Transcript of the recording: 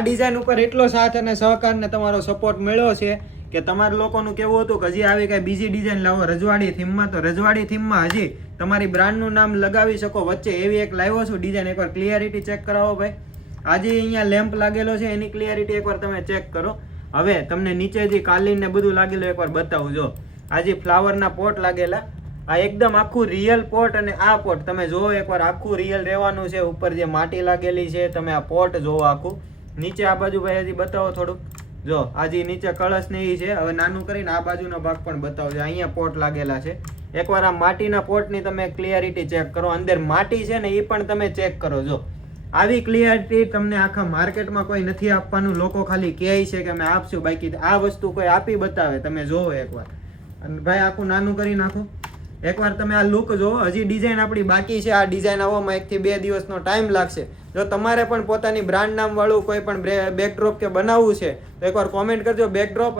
Design ઉપર એટલો સાથ અને સહકાર ને તમારો સપોર્ટ મળ્યો છે કે તમારા લોકોનું કેવું હતું કે હજી આવી કઈ બીજી ડિઝાઇન લાવો રજવાડી થીમમાં, તો રજવાડી થીમમાં હજી તમારી બ્રાન્ડનું નામ લગાવી શકો વચ્ચે એવી એક લાવ્યો છું ડિઝાઇન. એકવાર ક્લિયરિટી ચેક કરાવો ભાઈ. આજે અહીંયા લેમ્પ લાગેલો છે એની ક્લિયરિટી એકવાર તમે ચેક કરો. હવે તમને નીચે જે કાલીન ને બધું લાગેલું એકવાર બતાવું. જો આજે ફ્લાવરના પોટ લાગેલા, આ એકદમ આખું રિયલ પોટ. અને આ પોટ તમે જોવો એકવાર આખું રિયલ રહેવાનું છે. ઉપર જે માટી લાગેલી છે તમે આ પોટ જોવો આખું. નીચે આ બાજુ ભાઈ હજી બતાવો થોડુંક. જો આજે નીચે કળશ ને એ છે. હવે નાનું કરીને આ બાજુનો ભાગ પણ બતાવજો. અહીંયા પોટ લાગેલા છે. એકવાર આ માટીના પોટની તમે ક્લિયરિટી ચેક કરો. અંદર માટી છે ને એ પણ તમે ચેક કરો. જો આવી ક્લિયરિટી તમને આખા માર્કેટમાં કોઈ નથી આપવાનું. લોકો ખાલી કહે છે કે અમે આપશું, બાકી આ વસ્તુ કોઈ આપી બતાવે. તમે જોવો એકવાર. અને ભાઈ આખું નાનું કરી નાખો. એકવાર તમે આ લુક જોવો. હજી ડિઝાઇન આપણી બાકી છે. આ ડિઝાઇન આવવામાં 1 થી 2 દિવસનો ટાઈમ લાગશે. જો તમારે પણ પોતાની બ્રાન્ડ નામ વાળું કોઈ પણ બેકડ્રોપ કે બનાવવું છે તો એકવાર કોમેન્ટ કરજો બેકડ્રોપ.